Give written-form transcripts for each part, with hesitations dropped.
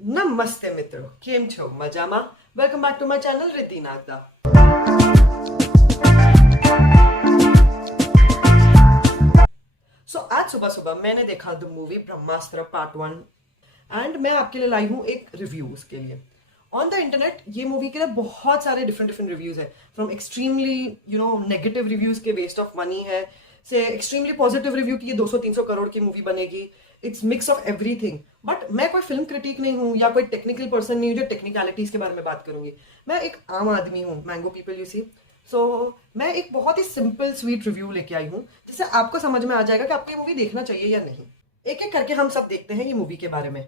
નમસ્તે મિત્રો, કેમ છો? મજામાં? Welcome back to my channel રીતિ નાગદા. आज सुबह सुबह मैंने देखा the movie Brahmastra part 1 and मैं आपके लिए लाई हूँ एक रिव्यू उसके लिए. ऑन द इंटरनेट ये मूवी के लिए बहुत सारे डिफरेंट डिफरेंट रिव्यूज है. फ्रॉम एक्सट्रीमली नेगेटिव रिव्यूज के वेस्ट ऑफ मनी है, से एक्सट्रीमली पॉजिटिव रिव्यू की ये 200-300 करोड़ की मूवी बनेगी. It's mix of everything. But मैं कोई फिल्म क्रिटिक नहीं हूँ या कोई टेक्निकल पर्सन नहीं हूँ जो टेक्निकलिटीज के बारे में बात करूंगी. मैं एक आम आदमी हूँ, मैंगो पीपल यू सी. सो मैं एक बहुत ही सिंपल स्वीट रिव्यू लेके आई हूँ जिससे आपको समझ में आ जाएगा कि आपको ये मूवी देखना चाहिए या नहीं. एक एक करके हम सब देखते हैं ये मूवी के बारे में.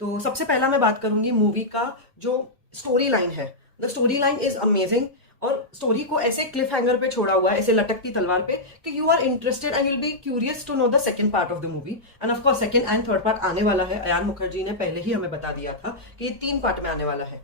तो सबसे पहला मैं बात करूंगी मूवी का जो स्टोरी लाइन है. The story line is amazing और स्टोरी को ऐसे क्लिफ हैंगर पे छोड़ा हुआ है, ऐसे लटकती तलवार पे कि you are interested and will be curious to know the second part of the movie. And of course second and third part आने वाला है. अयान मुखर्जी ने पहले ही हमें बता दिया था कि ये 3 पार्ट में आने वाला है.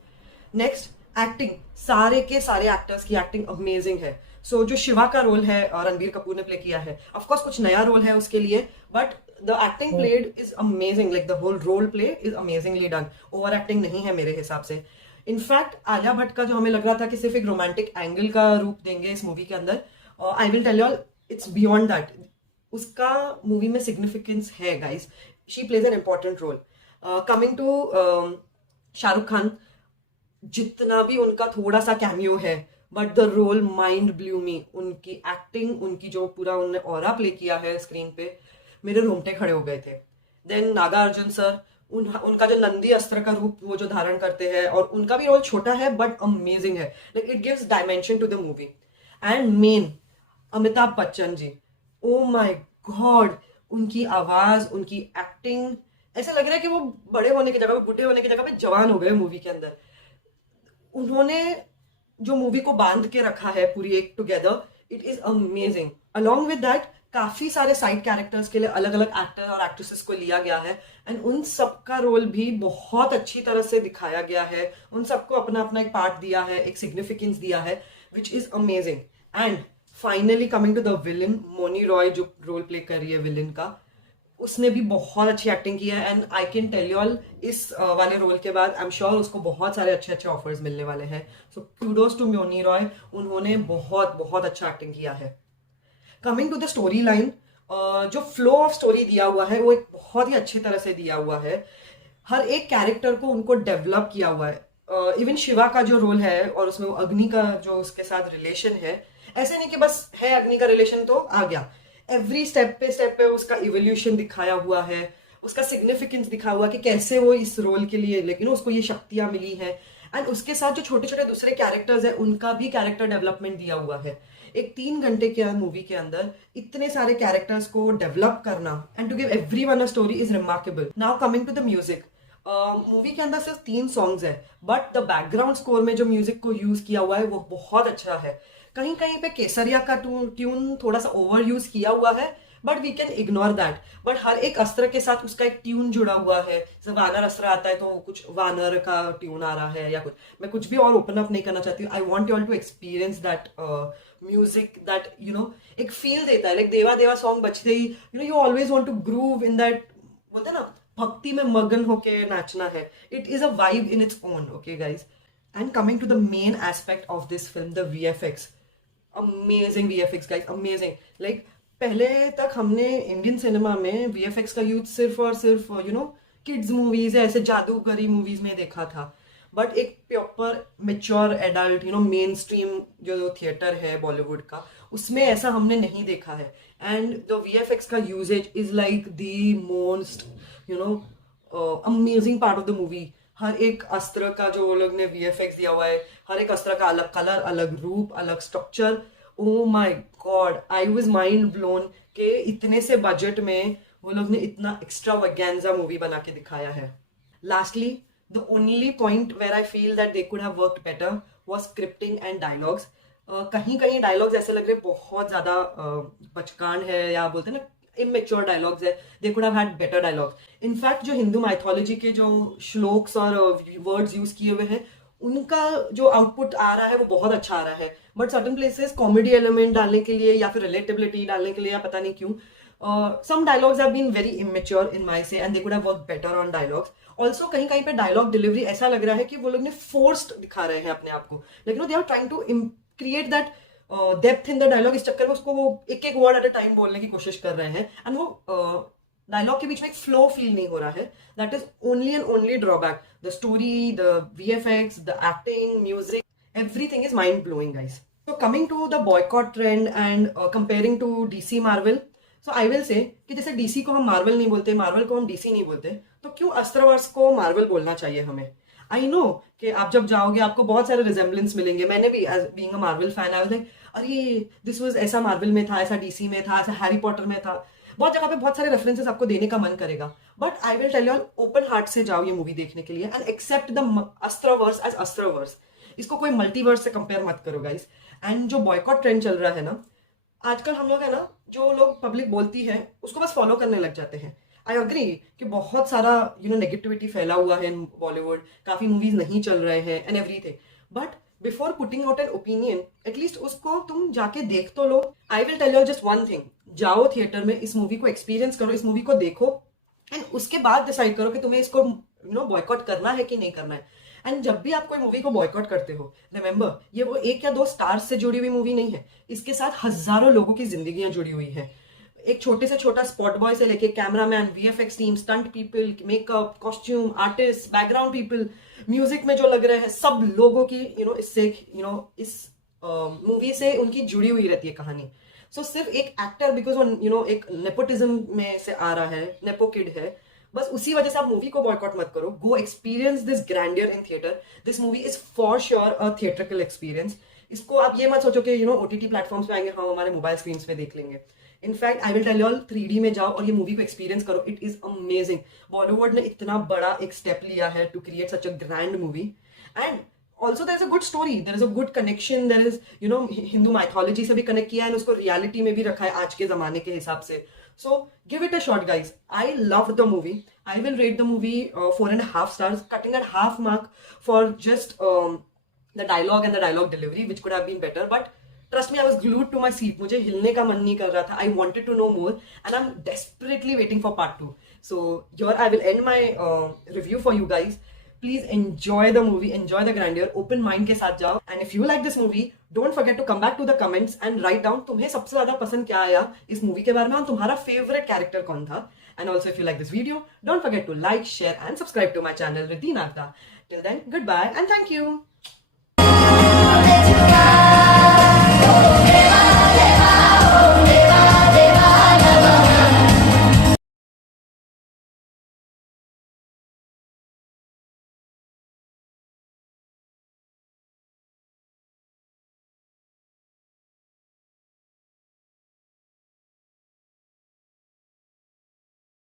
Next, acting. सारे के सारे एक्टर्स की एक्टिंग अमेजिंग है. सो जो शिवा का रोल है रणबीर कपूर ने प्ले किया है. ऑफ कोर्स कुछ नया रोल है उसके लिए, but the acting played is amazing. Like the whole role play is amazingly done. Over acting नहीं है मेरे हिसाब से. इनफैक्ट आलिया भट्ट का जो हमें लग रहा था कि सिर्फ एक रोमांटिक एंगल का रूप देंगे इस मूवी के अंदर, I will tell you all it's beyond that. उसका मूवी में सिग्निफिकेंस है guys. She plays an important role. Coming to Shahrukh Khan, जितना भी उनका थोड़ा सा कैमियो है, but the role mind blew me. उनकी एक्टिंग, उनकी जो पूरा उन्होंने ऑरा प्ले किया है स्क्रीन पे, मेरे रोंगटे खड़े हो गए थे. देन नागार्जुन सर, उनका जो नंदी अस्त्र का रूप वो जो धारण करते हैं, और उनका भी रोल छोटा है बट अमेजिंग है. Like it gives dimension to the movie. And main Amitabh Bachchan ji, oh my god, उनकी आवाज, उनकी एक्टिंग, ऐसा लग रहा है कि वो बड़े होने की जगह पे, बूढ़े होने की जगह पे जवान हो गए मूवी के अंदर. उन्होंने जो मूवी को बांध के रखा है पूरी एक together, it is amazing. Along with that काफी सारे साइड कैरेक्टर्स के लिए अलग अलग एक्टर और एक्ट्रेसेस को लिया गया है एंड उन सबका रोल भी बहुत अच्छी तरह से दिखाया गया है. उन सबको अपना अपना एक पार्ट दिया है, एक सिग्निफिकेंस दिया है, which is amazing. And finally coming to the villain, Mouni Roy जो रोल प्ले कर रही है विलन का, उसने भी बहुत अच्छी एक्टिंग की है. And I can tell you all, इस वाले रोल के बाद आई एम श्योर उसको बहुत सारे अच्छे अच्छे ऑफर्स मिलने वाले हैं. So kudos to Mouni Roy, उन्होंने बहुत बहुत अच्छा एक्टिंग किया है. Coming to the story line, जो फ्लो ऑफ स्टोरी दिया हुआ है वो एक बहुत ही अच्छी तरह से दिया हुआ है. हर एक कैरेक्टर को उनको डेवलप किया हुआ है. इवन शिवा का जो रोल है और उसमें वो अग्नि का जो उसके साथ रिलेशन है, ऐसे नहीं कि बस है अग्नि का रिलेशन तो आ गया. एवरी स्टेप पे उसका इवोल्यूशन दिखाया हुआ है, उसका सिग्निफिकेंस दिखा हुआ कि कैसे वो इस रोल के लिए, लेकिन उसको ये शक्तियां मिली है. एंड उसके साथ जो छोटे छोटे दूसरे कैरेक्टर्स है, उनका भी कैरेक्टर डेवलपमेंट दिया हुआ है. एक 3 घंटे के मूवी के अंदर इतने सारे कैरेक्टर्स को डेवलप करना and to give everyone a story is remarkable. Now coming to the music, movie के अंदर सिर्फ 3 सॉन्ग्स है, बट द बैकग्राउंड स्कोर में जो म्यूजिक को यूज किया हुआ है वो बहुत अच्छा है. कहीं कहीं पे केसरिया का ट्यून थोड़ा सा ओवर यूज किया हुआ है, but we can ignore that. But हर एक अस्त्र के साथ उसका एक ट्यून जुड़ा हुआ है. जब वानर अस्त्र आता है तो कुछ वानर का ट्यून आ रहा है या कुछ. मैं कुछ भी और ओपन अप नहीं करना चाहती हूँ. I want you all to experience that music, that एक फील देता है. लाइक देवा देवा सॉन्ग बजते ही you always want to groove in that, बोलते हैं ना, भक्ति में मगन होके नाचना है. It is a vibe in its own. Okay guys, and coming to the main aspect of this film, the VFX. Amazing VFX guys, amazing. Like पहले तक हमने इंडियन सिनेमा में VFX का यूज सिर्फ और सिर्फ किड्स मूवीज, ऐसे जादूगरी movies में देखा था. बट एक proper mature adult mainstream जो थिएटर है बॉलीवुड का, उसमें ऐसा हमने नहीं देखा है. एंड द VFX का uses is like the most amazing part of the movie. हर एक अस्त्र का जो वो लोग ने VFX दिया हुआ है, हर एक अस्त्र का अलग कलर, अलग रूप, अलग structure. O my God, I was mind blown के इतने से बजट में वो लोग ने इतना एक्स्ट्रावेगेंजा मूवी बना के दिखाया है. Lastly, the only point where I feel that they could have worked better was scripting and dialogues. कहीं कहीं डायलॉग्स ऐसे लग रहे बहुत ज्यादा बचकान है, या बोलते हैं ना इमेच्योर डायलॉग्स है. दे could have had better dialogues. In fact जो हिंदू माइथोलॉजी के जो श्लोक्स और वर्ड्स यूज किए हुए हैं, उनका जो आउटपुट आ रहा है वो बहुत अच्छा आ रहा है. But certain places comedy element डालने के लिए या फिर रिलेटेबिलिटी डालने के लिए, या पता नहीं क्यों, some dialogues have been very immature in my say and they could have worked better on dialogues. Also कहीं कहीं पे डायलॉग डिलीवरी ऐसा लग रहा है कि वो लोग ने फोर्स्ड दिखा रहे हैं अपने आप को, लेकिन they are trying to create that depth in the dialogue. इस चक्कर में उसको वो एक एक वर्ड एट अ टाइम बोलने की कोशिश कर रहे हैं, एंड वो डायलॉग के बीच में एक फ्लो फील नहीं हो रहा है। That is only and only drawback. The story, the VFX, the acting, music, everything is mind blowing, guys. So coming to the boycott trend and comparing to DC Marvel, so I will say कि जैसे DC को हम Marvel नहीं बोलते, Marvel को हम DC नहीं बोलते, तो क्यों अस्त्रवर्ष को Marvel बोलना चाहिए हमें? आई नो कि आप जब जाओगे आपको बहुत सारे रिजेम्बलेंस मिलेंगे। मैंने भी as being a Marvel fan I was like, अरे दिस वाज ऐसा मार्वल में था, ऐसा DC में था, ऐसा हैरी पॉटर में था। बहुत जगह पे बहुत सारे रेफरेंसेस आपको देने का मन करेगा, but I will tell you all, open heart से जाओ ये मूवी देखने के लिए and accept the Astraverse as Astraverse. इसको कोई मल्टीवर्स से कंपेयर मत करो गाइस। एंड जो बॉयकॉट ट्रेंड चल रहा है ना आजकल, हम लोग है ना, जो लोग पब्लिक बोलती है उसको बस फॉलो करने लग जाते हैं। आई अग्री कि बहुत सारा नेगेटिविटी फैला हुआ है इन बॉलीवुड, काफी मूवीज नहीं चल रहे हैं and everything, but before putting out an opinion at least उसको तुम जाके देख तो लो। I will tell you just one thing, जाओ थिएटर में, इस मूवी को एक्सपीरियंस करो, इस मूवी को देखो, एंड उसके बाद डिसाइड करो कि तुम्हें इसको बॉयकॉट करना है कि नहीं करना है। एंड जब भी आप कोई मूवी को बॉयकॉट करते हो, रिमेंबर ये वो एक या दो स्टार्स से जुड़ी हुई मूवी नहीं है, इसके साथ हजारों लोगों की जिंदगियां जुड़ी हुई हैं। एक छोटे से छोटा स्पॉट बॉय से लेके cameraman, VFX team, stunt people, makeup, costume artist, background people, music में जो लग रहे हैं, सब लोगों की इससे इस मूवी से उनकी जुड़ी हुई रहती है कहानी। सो सिर्फ एक एक्टर बिकॉज वो एक नेपोटिज्म में से आ रहा है, नेपो किड है, बस उसी वजह से आप मूवी को बॉयकॉट मत करो। Go experience this grandeur in theatre. This movie is for sure a theatrical experience. इसको आप ये मत सोचो कि OTT प्लेटफॉर्म्स पे आएंगे, हम हमारे मोबाइल स्क्रीन पे देख लेंगे। In fact I will tell you all, 3D में जाओ और ये मूवी को एक्सपीरियंस करो। It is amazing. बॉलीवुड ने इतना बड़ा एक स्टेप लिया है to create such a grand movie, and also there is a good story, there is a good connection, there is Hindu mythology से भी कनेक्ट किया है, उसको रियलिटी में भी रखा है आज के जमाने के हिसाब से। So give it a shot, guys. I loved the movie. I will rate the movie 4.5 stars, cutting that half mark for just the dialogue and the dialogue delivery, which could have been better. But trust me, I was glued to my seat. मुझे हिलने का मन नहीं कर रहा था. I wanted to know more, and I'm desperately waiting for part 2. So here I will end my review for you guys. Please enjoy the movie, enjoy the grandeur, open mind के साथ जाओ. And if you like this movie, don't forget to come back to the comments and write down तुम्हें सबसे ज्यादा पसंद क्या आया इस मूवी के बारे में और तुम्हारा फेवरेट कैरेक्टर कौन था. And also if you like this video, don't forget to like, share and subscribe to my channel Riddhi Nagda. Till then, goodbye and thank you.